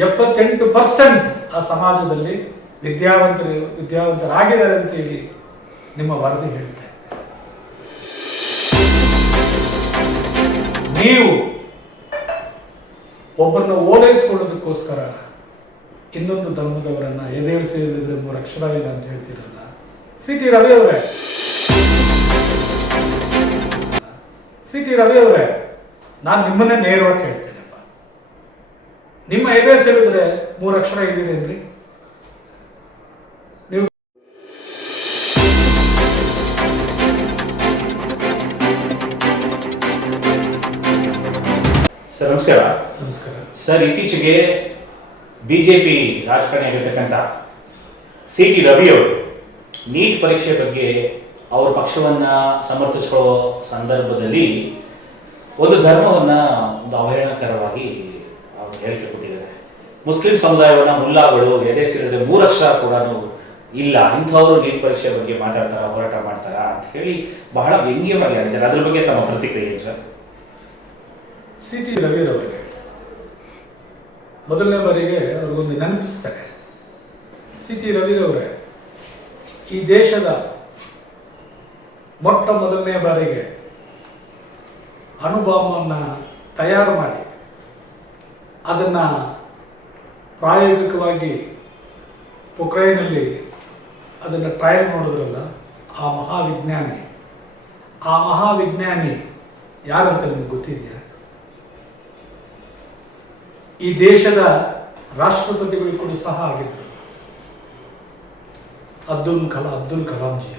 78% ಆ ಸಮಾಜದಲ್ಲಿ ವಿದ್ಯಾವಂತರಾಗಿದ್ದಾರೆ ಅಂತ ಹೇಳಿ ನಿಮ್ಮ ವರದಿ ಹೇಳುತ್ತೆ. ನೀವು ಒಬ್ಬರನ್ನ ಓಲೈಸ್ಕೊಳ್ಳೋದಕ್ಕೋಸ್ಕರ ಇನ್ನೊಂದು ಧರ್ಮದವರನ್ನ ಎದೇಳಿಸಿದ್ರೆ 3 ಅಕ್ಷರ ಇಲ್ಲ ಅಂತ ಹೇಳ್ತೀರಲ್ಲ, ಸಿ.ಟಿ. ರವಿ ಅವರೇ, ನಾನು ನಿಮ್ಮನ್ನೇ ನೇರವಾಗಿ ಕೇಳ್ತೇನೆಪ್ಪ, ನಿಮ್ಮ ಎದೆ ಸೇರಿದ್ರೆ 3 ಅಕ್ಷರ ಇದ್ದೀರೇನ್ರಿ? ನೀವು ಸರ್ ನಮಸ್ಕಾರ. ನಮಸ್ಕಾರ ಸರ್, ಇತ್ತೀಚೆಗೆ ಬಿಜೆಪಿ ರಾಜಕಾರಣಿ ಆಗಿರ್ತಕ್ಕಂಥ ಸಿ.ಟಿ. ರವಿ ಅವರು ನೀಟ್ ಪರೀಕ್ಷೆ ಬಗ್ಗೆ ಅವ್ರ ಪಕ್ಷವನ್ನ ಸಮರ್ಥಿಸಿಕೊಳ್ಳೋ ಸಂದರ್ಭದಲ್ಲಿ ಒಂದು ಧರ್ಮವನ್ನ ಒಂದು ಅವಹೇಳನಕರವಾಗಿ ಅವರು ಹೇಳಿಕೆ ಕೊಟ್ಟಿದ್ದಾರೆ. ಮುಸ್ಲಿಂ ಸಮುದಾಯವನ್ನ ಮುಲ್ಲಾಗಳು ಎದೆ ಸೇರಿದ್ರೆ 3 ಅಕ್ಷರ ಕೂಡ ಇಲ್ಲ, ಇಂಥವರು ನೀಟ್ ಪರೀಕ್ಷೆ ಬಗ್ಗೆ ಮಾತಾಡ್ತಾರ, ಹೋರಾಟ ಮಾಡ್ತಾರ ಅಂತ ಹೇಳಿ ಬಹಳ ವ್ಯಂಗ್ಯವಾಗಿ ಆಡಿದ್ದಾರೆ. ಅದ್ರ ಬಗ್ಗೆ ತಮ್ಮ ಪ್ರತಿಕ್ರಿಯೆ ಏನು ಸರ್? ಸಿ.ಟಿ. ರವಿರವರಿಗೆ ಮೊದಲನೇ ಬಾರಿಗೆ ಅವ್ರಿಗೊಂದು ನೆನಪಿಸ್ತಾರೆ. ಸಿ.ಟಿ. ರವಿರವರೇ, ಈ ದೇಶದ ಮೊಟ್ಟ ಮೊದಲನೇ ಬಾರಿಗೆ ಅಣುಬಾಂಬನ್ನು ತಯಾರು ಮಾಡಿ ಅದನ್ನು ಪ್ರಾಯೋಗಿಕವಾಗಿ ಪೊಕ್ರೈನಲ್ಲಿ ಅದನ್ನು ಟ್ರಯಲ್ ಮಾಡಿದ್ರಲ್ಲ, ಆ ಮಹಾವಿಜ್ಞಾನಿ ಯಾರಂತ ನಿಮ್ಗೆ ಗೊತ್ತಿದೆಯಾ? ಈ ದೇಶದ ರಾಷ್ಟ್ರಪತಿಗಳು ಕೂಡ ಸಹ ಆಗಿದ್ದರು. ಅಬ್ದುಲ್ ಕಲಾಂಜಿ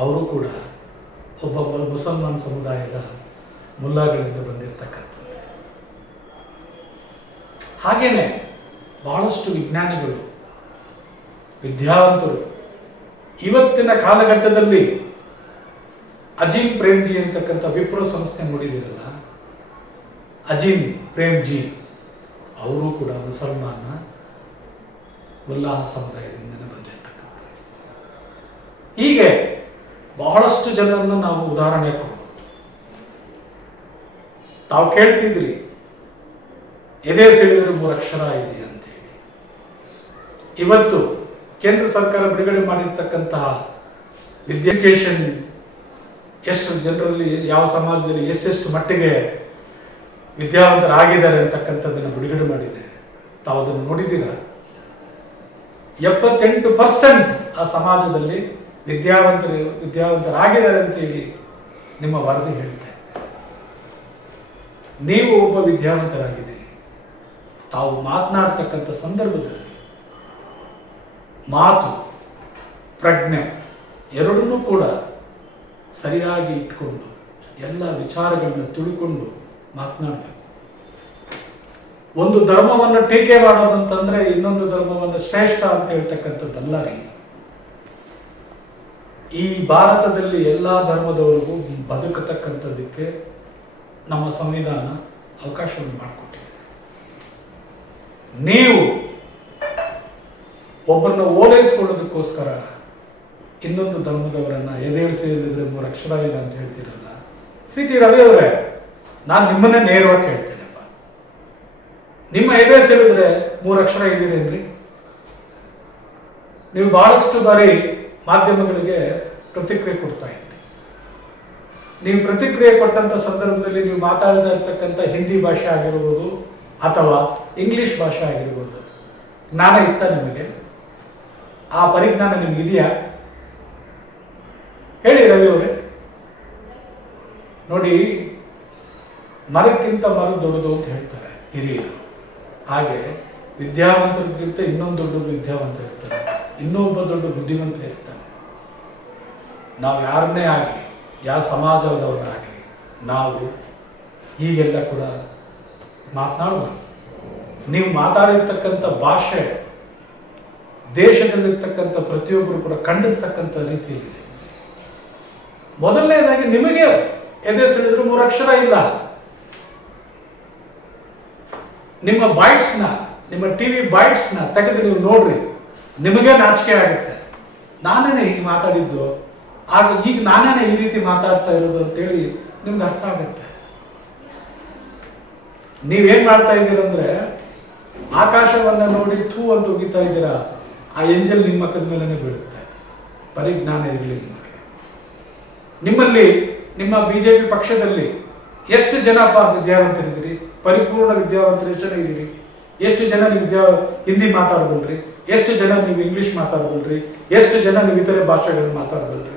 ಅವರು ಕೂಡ ಒಬ್ಬ ಮುಸಲ್ಮಾನ್ ಸಮುದಾಯದ ಮುಲ್ಲಾಗಳಿಂದ ಬಂದಿರತಕ್ಕಂಥದ್ದು. ಹಾಗೇನೆ ಬಹಳಷ್ಟು ವಿಜ್ಞಾನಿಗಳು, ವಿದ್ಯಾವಂತರು ಇವತ್ತಿನ ಕಾಲಘಟ್ಟದಲ್ಲಿ ಅಜೀಂ ಪ್ರೇಮ್ಜಿ ಅಂತಕ್ಕಂಥ ವಿಪ್ರೋ ಸಂಸ್ಥೆ ನೋಡಿದಿರಲ್ಲ, ಅಜೀಂ ಪ್ರೇಮ್ಜಿ ಅವರು ಕೂಡ ಮುಸಲ್ಮಾನ ಮುಲ್ಲಾ ಸಮುದಾಯದಿಂದಲೇ ಬಂದಿರತಕ್ಕಂಥ. ಹೀಗೆ ಬಹಳಷ್ಟು ಜನರನ್ನು ನಾವು ಉದಾಹರಣೆ ಕೊಡ್ಬೋದು. ತಾವು ಕೇಳ್ತಿದ್ರಿ ಎದೆ ಸೇರಿದ್ರೆ 3 ಅಕ್ಷರ ಇದೆ ಅಂತೇಳಿ. ಇವತ್ತು ಕೇಂದ್ರ ಸರ್ಕಾರ ಬಿಡುಗಡೆ ಮಾಡಿರ್ತಕ್ಕಂತಹ ಎಜುಕೇಶನ್ ಎಷ್ಟು ಜನರಲ್ಲಿ, ಯಾವ ಸಮಾಜದಲ್ಲಿ ಎಷ್ಟೆಷ್ಟು ಮಟ್ಟಿಗೆ ವಿದ್ಯಾವಂತರಾಗಿದ್ದಾರೆ ಅಂತಕ್ಕಂಥದ್ದನ್ನು ಬಿಡುಗಡೆ ಮಾಡಿದೆ. ತಾವು ಅದನ್ನು ನೋಡಿದ್ದೀರಾ? 78% ಆ ಸಮಾಜದಲ್ಲಿ ವಿದ್ಯಾವಂತರಾಗಿದ್ದಾರೆ ಅಂತ ಹೇಳಿ ನಿಮ್ಮ ವರದಿ ಹೇಳುತ್ತೆ. ನೀವು ಒಬ್ಬ ವಿದ್ಯಾವಂತರಾಗಿದ್ದೀರಿ. ತಾವು ಮಾತನಾಡ್ತಕ್ಕಂಥ ಸಂದರ್ಭದಲ್ಲಿ ಮಾತು, ಪ್ರಜ್ಞೆ ಎರಡನ್ನೂ ಕೂಡ ಸರಿಯಾಗಿ ಇಟ್ಕೊಂಡು ಎಲ್ಲ ವಿಚಾರಗಳನ್ನ ತಿಳ್ಕೊಂಡು ಮಾತನಾಡಬೇಕು. ಒಂದು ಧರ್ಮವನ್ನು ಟೀಕೆ ಮಾಡೋದಂತಂದ್ರೆ ಇನ್ನೊಂದು ಧರ್ಮವನ್ನು ಶ್ರೇಷ್ಠ ಅಂತ ಹೇಳ್ತಕ್ಕಂಥದ್ದಲ್ಲ ರೀ. ಈ ಭಾರತದಲ್ಲಿ ಎಲ್ಲ ಧರ್ಮದವರಿಗೂ ಬದುಕತಕ್ಕಂಥದ್ದಕ್ಕೆ ನಮ್ಮ ಸಂವಿಧಾನ ಅವಕಾಶವನ್ನು ಮಾಡಿಕೊಟ್ಟಿದೆ. ನೀವು ಒಬ್ಬರನ್ನ ಓಲೈಸ್ಕೊಳ್ಳೋದಕ್ಕೋಸ್ಕರ ಇನ್ನೊಂದು ಧರ್ಮದವರನ್ನ ಎದೇಳಿಸಿದ್ರೆ 3 ಅಕ್ಷರ ಇಲ್ಲ ಅಂತ ಹೇಳ್ತೀರಲ್ಲ, ಸಿ.ಟಿ. ರವಿ ಅವರೇ, ನಾನು ನಿಮ್ಮನ್ನೇ ನೇರವಾಗಿ ಕೇಳ್ತೇನೆಪ್ಪ, ನಿಮ್ಮ ಎದೆ ಸೇರಿದ್ರೆ 3 ಅಕ್ಷರ ಇದ್ದೀರೇನ್ರಿ? ನೀವು ಬಹಳಷ್ಟು ಬಾರಿ ಮಾಧ್ಯಮಗಳಿಗೆ ಪ್ರತಿಕ್ರಿಯೆ ಕೊಡ್ತಾ ಇದ್ರಿ. ನೀವು ಪ್ರತಿಕ್ರಿಯೆ ಕೊಟ್ಟಂತ ಸಂದರ್ಭದಲ್ಲಿ ನೀವು ಮಾತಾಡ್ತಾ ಇರ್ತಕ್ಕಂಥ ಹಿಂದಿ ಭಾಷೆ ಆಗಿರ್ಬೋದು ಅಥವಾ ಇಂಗ್ಲಿಷ್ ಭಾಷೆ ಆಗಿರ್ಬೋದು, ಜ್ಞಾನ ಇತ್ತ ನಿಮಗೆ? ಆ ಪರಿಜ್ಞಾನ ನಿಮ್ಗಿದೆಯಾ? ಹೇಳಿ ರವಿ ಅವರೇ. ನೋಡಿ, ಮರಕ್ಕಿಂತ ಮರ ದೊಡ್ಡದು ಅಂತ ಹೇಳ್ತಾರೆ ಹಿರಿಯರು. ಹಾಗೆ ವಿದ್ಯಾವಂತರಿಗಿಂತ ಇನ್ನೊಂದು ದೊಡ್ಡ ವಿದ್ಯಾವಂತ ಇರ್ತಾರೆ, ಇನ್ನೊಬ್ಬ ದೊಡ್ಡ ಬುದ್ಧಿವಂತ ಇರ್ತಾನೆ. ನಾವು ಯಾರನ್ನೇ ಆಗಲಿ, ಯಾವ ಸಮಾಜದವರಾಗಲಿ, ನಾವು ಹೀಗೆಲ್ಲ ಕೂಡ ಮಾತನಾಡಬಾರ್ದು. ನೀವು ಮಾತಾಡಿರ್ತಕ್ಕಂಥ ಭಾಷೆ ದೇಶದಲ್ಲಿರ್ತಕ್ಕಂಥ ಪ್ರತಿಯೊಬ್ಬರು ಕೂಡ ಖಂಡಿಸ್ತಕ್ಕಂಥ ರೀತಿಯಲ್ಲಿದೆ. ಮೊದಲನೇದಾಗಿ ನಿಮಗೆ ಎದೆ ಸೆಳೆದ್ರು 3 ಅಕ್ಷರ ಇಲ್ಲ. ನಿಮ್ಮ ಬೈಟ್ಸ್ನ, ನಿಮ್ಮ ಟಿವಿ ಬೈಟ್ಸ್ನ ತೆಗೆದು ನೀವು ನೋಡ್ರಿ, ನಿಮಗೆ ನಾಚಿಕೆ ಆಗುತ್ತೆ. ನಾನೇನೆ ಹೀಗೆ ಮಾತಾಡಿದ್ದು, ಆಗ ಈಗ ನಾನೇನೆ ಈ ರೀತಿ ಮಾತಾಡ್ತಾ ಇರೋದು ಅಂತೇಳಿ ನಿಮ್ಗೆ ಅರ್ಥ ಆಗುತ್ತೆ. ನೀವೇನ್ ಮಾಡ್ತಾ ಇದ್ದೀರಂದ್ರೆ ಆಕಾಶವನ್ನು ನೋಡಿ ಥೂ ಅಂತ ಹೋಗಿತಾ ಇದ್ದೀರಾ, ಆ ಎಂಜಲ್ ನಿಮ್ಮ ಮಕ್ಕದ ಮೇಲೇ ಬೀಳುತ್ತೆ. ಪರಿಜ್ಞಾನ ಇರಲಿ ನಿಮಗೆ. ನಿಮ್ಮಲ್ಲಿ ನಿಮ್ಮ ಬಿಜೆಪಿ ಪಕ್ಷದಲ್ಲಿ ಎಷ್ಟು ಜನ ವಿದ್ಯಾವಂತರಿದ್ದೀರಿ? ಪರಿಪೂರ್ಣ ವಿದ್ಯಾವಂತರು ಎಷ್ಟು ಜನ ಇದ್ದೀರಿ? ಎಷ್ಟು ಜನ ನೀವು ಹಿಂದಿ ಮಾತಾಡಬಲ್ರಿ? ಎಷ್ಟು ಜನ ನೀವು ಇಂಗ್ಲಿಷ್ ಮಾತಾಡಬಲ್ರಿ? ಎಷ್ಟು ಜನ ನೀವು ಇತರೆ ಭಾಷೆಗಳನ್ನು ಮಾತಾಡಬಲ್ರಿ?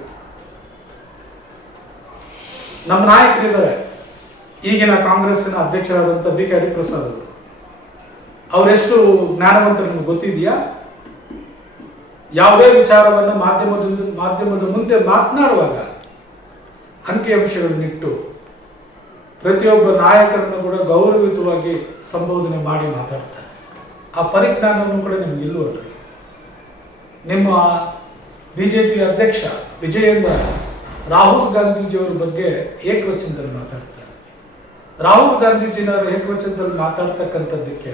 ನಮ್ಮ ನಾಯಕರಿದ್ದಾರೆ. ಈಗಿನ ಕಾಂಗ್ರೆಸ್ಸಿನ ಅಧ್ಯಕ್ಷರಾದಂಥ ಬಿ ಕೆ ಹರಿಪ್ರಸಾದ್ ಅವರು, ಅವರೆಷ್ಟು ಜ್ಞಾನವಂತರು ನಿಮ್ಗೆ ಗೊತ್ತಿದೆಯಾ? ಯಾವುದೇ ವಿಚಾರವನ್ನು ಮಾಧ್ಯಮದ ಮುಂದೆ ಮಾತನಾಡುವಾಗ ಅಂಕಿಅಂಶಗಳನ್ನಿಟ್ಟು ಪ್ರತಿಯೊಬ್ಬ ನಾಯಕರನ್ನು ಕೂಡ ಗೌರವಯುತವಾಗಿ ಸಂಬೋಧನೆ ಮಾಡಿ ಮಾತಾಡ್ತಾರೆ. ಆ ಪರಿಜ್ಞಾನವನ್ನು ಕೂಡ ನಿಮ್ಗೆ ಇಲ್ಲವಲ್ರಿ. ನಿಮ್ಮ ಬಿಜೆಪಿ ಅಧ್ಯಕ್ಷ ವಿಜಯೇಂದ್ರ ರಾಹುಲ್ ಗಾಂಧೀಜಿಯವರ ಬಗ್ಗೆ ಏಕವಚನದಲ್ಲಿ ಮಾತಾಡ್ತಾರೆ. ರಾಹುಲ್ ಗಾಂಧೀಜಿನವರು ಏಕವಚನದಲ್ಲಿ ಮಾತಾಡ್ತಕ್ಕಂಥದ್ದಕ್ಕೆ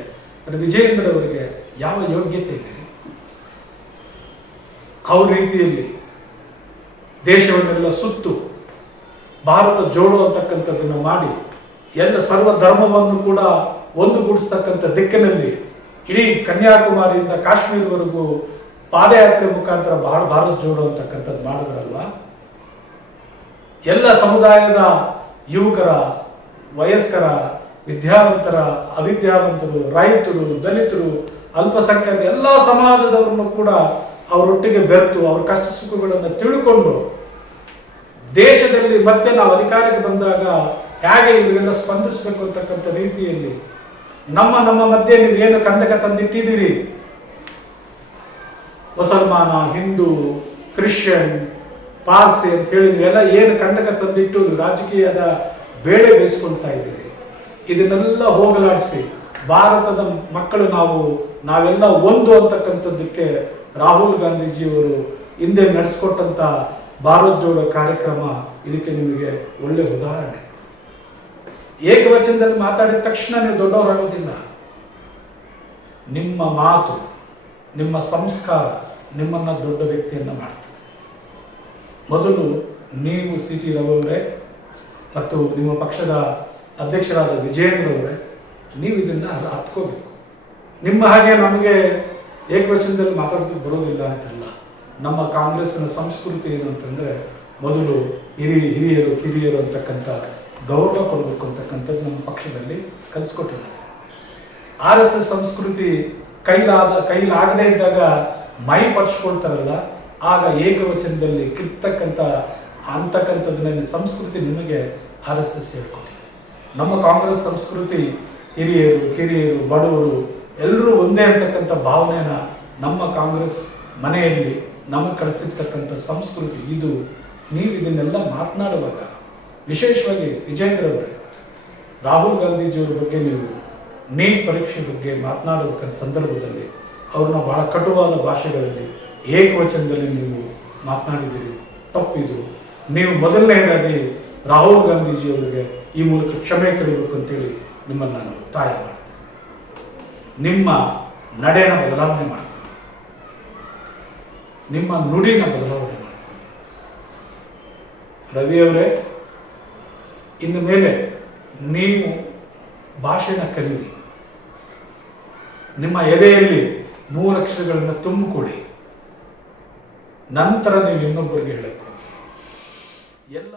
ವಿಜಯೇಂದ್ರ ಅವರಿಗೆ ಯಾವ ಯೋಗ್ಯತೆ ಇದೆ? ಅವ್ರ ರೀತಿಯಲ್ಲಿ ದೇಶವನ್ನೆಲ್ಲ ಸುತ್ತು ಭಾರತ ಜೋಡೋ ಅಂತಕ್ಕಂಥದ್ದನ್ನು ಮಾಡಿ ಎಲ್ಲ ಸರ್ವ ಧರ್ಮವನ್ನು ಕೂಡ ಒಂದುಗೂಡಿಸ್ತಕ್ಕಂಥ ದಿಕ್ಕಿನಲ್ಲಿ ಇಡೀ ಕನ್ಯಾಕುಮಾರಿಯಿಂದ ಕಾಶ್ಮೀರವರೆಗೂ ಪಾದಯಾತ್ರೆ ಮುಖಾಂತರ ಭಾರತ ಜೋಡೋ ಅಂತಕ್ಕಂಥದ್ದು ಮಾಡಿದ್ರಲ್ವ. ಎಲ್ಲ ಸಮುದಾಯದ ಯುವಕರ, ವಯಸ್ಕರ, ವಿದ್ಯಾವಂತರ, ಅವಿದ್ಯಾವಂತರು, ರೈತರು, ದಲಿತರು, ಅಲ್ಪಸಂಖ್ಯಾತ ಎಲ್ಲ ಸಮಾಜದವರನ್ನು ಕೂಡ ಅವರೊಟ್ಟಿಗೆ ಬೆರೆತು ಅವರ ಕಷ್ಟ ಸುಖಗಳನ್ನು ತಿಳ್ಕೊಂಡು ದೇಶದಲ್ಲಿ ಮತ್ತೆ ನಾವು ಅಧಿಕಾರಕ್ಕೆ ಬಂದಾಗ ಹೇಗೆ ಇವರಿಗೆಲ್ಲ ಸ್ಪಂದಿಸಬೇಕು ಅಂತಕ್ಕಂಥ ರೀತಿಯಲ್ಲಿ ನಮ್ಮ ಮಧ್ಯೆ ನೀವೇನು ಕಂದಕ ತಂದಿಟ್ಟಿದ್ದೀರಿ, ಮುಸಲ್ಮಾನ, ಹಿಂದೂ, ಕ್ರಿಶ್ಚಿಯನ್, ಪಾರ್ಸಿ ಅಂತ ಹೇಳಿ ನೀವೆಲ್ಲ ಏನು ಕಂದಕ ತಂದಿಟ್ಟು ರಾಜಕೀಯದ ಬೇಳೆ ಬೇಯಿಸ್ಕೊಳ್ತಾ ಇದ್ದೀರಿ, ಇದನ್ನೆಲ್ಲ ಹೋಗಲಾಡಿಸಿ ಭಾರತದ ಮಕ್ಕಳು ನಾವೆಲ್ಲ ಒಂದು ಅಂತಕ್ಕಂಥದ್ದಕ್ಕೆ ರಾಹುಲ್ ಗಾಂಧೀಜಿಯವರು ಹಿಂದೆ ನಡೆಸ್ಕೊಟ್ಟಂಥ ಭಾರತ್ ಜೋಡೋ ಕಾರ್ಯಕ್ರಮ ಇದಕ್ಕೆ ನಿಮಗೆ ಒಳ್ಳೆ ಉದಾಹರಣೆ. ಏಕವಚನದಲ್ಲಿ ಮಾತಾಡಿದ ತಕ್ಷಣ ನೀವು ದೊಡ್ಡವರಾಗೋದಿಲ್ಲ. ನಿಮ್ಮ ಮಾತು, ನಿಮ್ಮ ಸಂಸ್ಕಾರ ನಿಮ್ಮನ್ನು ದೊಡ್ಡ ವ್ಯಕ್ತಿಯನ್ನು ಮಾಡ್ತದೆ. ಮೊದಲು ನೀವು ಸಿ ಟಿ ರವಿ ಅವರೇ ಮತ್ತು ನಿಮ್ಮ ಪಕ್ಷದ ಅಧ್ಯಕ್ಷರಾದ ವಿಜಯೇಂದ್ರ ಅವರೇ, ನೀವು ಇದನ್ನು ಅರ್ಥಕೋಬೇಕು. ನಿಮ್ಮ ಹಾಗೆ ನಮಗೆ ಏಕವಚನದಲ್ಲಿ ಮಾತಾಡೋದಕ್ಕೆ ಬರೋದಿಲ್ಲ ಅಂತಲ್ಲ. ನಮ್ಮ ಕಾಂಗ್ರೆಸ್ಸಿನ ಸಂಸ್ಕೃತಿ ಏನು ಅಂತಂದರೆ ಮೊದಲು ಹಿರಿಯರು ಕಿರಿಯರು ಅಂತಕ್ಕಂಥ ಗೌರವ ಕೊಡಬೇಕು ಅಂತಕ್ಕಂಥದ್ದು ನಮ್ಮ ಪಕ್ಷದಲ್ಲಿ ಕಲಿಸ್ಕೊಟ್ಟಿದ್ದಾರೆ. RSS ಸಂಸ್ಕೃತಿ ಕೈಲಾಗದೇ ಇದ್ದಾಗ ಮೈ ಪರ್ಚ್ಕೊಳ್ತಾರಲ್ಲ, ಆಗ ಏಕವಚನದಲ್ಲಿ ಅಂತಕ್ಕಂಥದ್ದನ್ನ ಸಂಸ್ಕೃತಿ ನಿಮಗೆ RSS ಹೇಳ್ಕೊಟ್ಟಿದೆ. ನಮ್ಮ ಕಾಂಗ್ರೆಸ್ ಸಂಸ್ಕೃತಿ ಹಿರಿಯರು ಕಿರಿಯರು ಬಡವರು ಎಲ್ಲರೂ ಒಂದೇ ಅಂತಕ್ಕಂಥ ಭಾವನೆನ ನಮ್ಮ ಕಾಂಗ್ರೆಸ್ ಮನೆಯಲ್ಲಿ ನಮಗೆ ಕಳಿಸಿರ್ತಕ್ಕಂಥ ಸಂಸ್ಕೃತಿ ಇದು. ನೀವು ಇದನ್ನೆಲ್ಲ ಮಾತನಾಡುವಾಗ ವಿಶೇಷವಾಗಿ ವಿಜಯೇಂದ್ರ ಅವರೇ, ರಾಹುಲ್ ಗಾಂಧೀಜಿಯವರ ಬಗ್ಗೆ ನೀವು ನೀಟ್ ಪರೀಕ್ಷೆ ಬಗ್ಗೆ ಮಾತನಾಡಬೇಕಂತ ಸಂದರ್ಭದಲ್ಲಿ ಅವ್ರನ್ನ ಬಹಳ ಕಟುವಾದ ಭಾಷೆಗಳಲ್ಲಿ ಏಕವಚನದಲ್ಲಿ ನೀವು ಮಾತನಾಡಿದ್ದೀರಿ. ತಪ್ಪಿದು. ನೀವು ಮೊದಲನೇದಾಗಿ ರಾಹುಲ್ ಗಾಂಧೀಜಿಯವರಿಗೆ ಈ ಮೂಲಕ ಕ್ಷಮೆ ಕೇಳಬೇಕು ಅಂತೇಳಿ ನಿಮ್ಮನ್ನು ನಾನು ಒತ್ತಾಯ ಮಾಡ್ತೀನಿ. ನಿಮ್ಮ ನಡೆನ ಬದಲಾವಣೆ ಮಾಡಿ, ನಿಮ್ಮ ನುಡಿನ ಬದಲಾವಣೆ ಮಾಡಿ. ರವಿಯವರೇ, ಇನ್ನು ಮೇಲೆ ನೀವು ಭಾಷೆನ ಕಲೀರಿ. ನಿಮ್ಮ ಎದೆಯಲ್ಲಿ 3 ಅಕ್ಷರಗಳನ್ನು ತುಂಬಿಕೊಡಿ. ನಂತರ ನೀವು ಇನ್ನೊಬ್ಬರಿಗೆ ಹೇಳಬೇಕು. ಎಲ್ಲ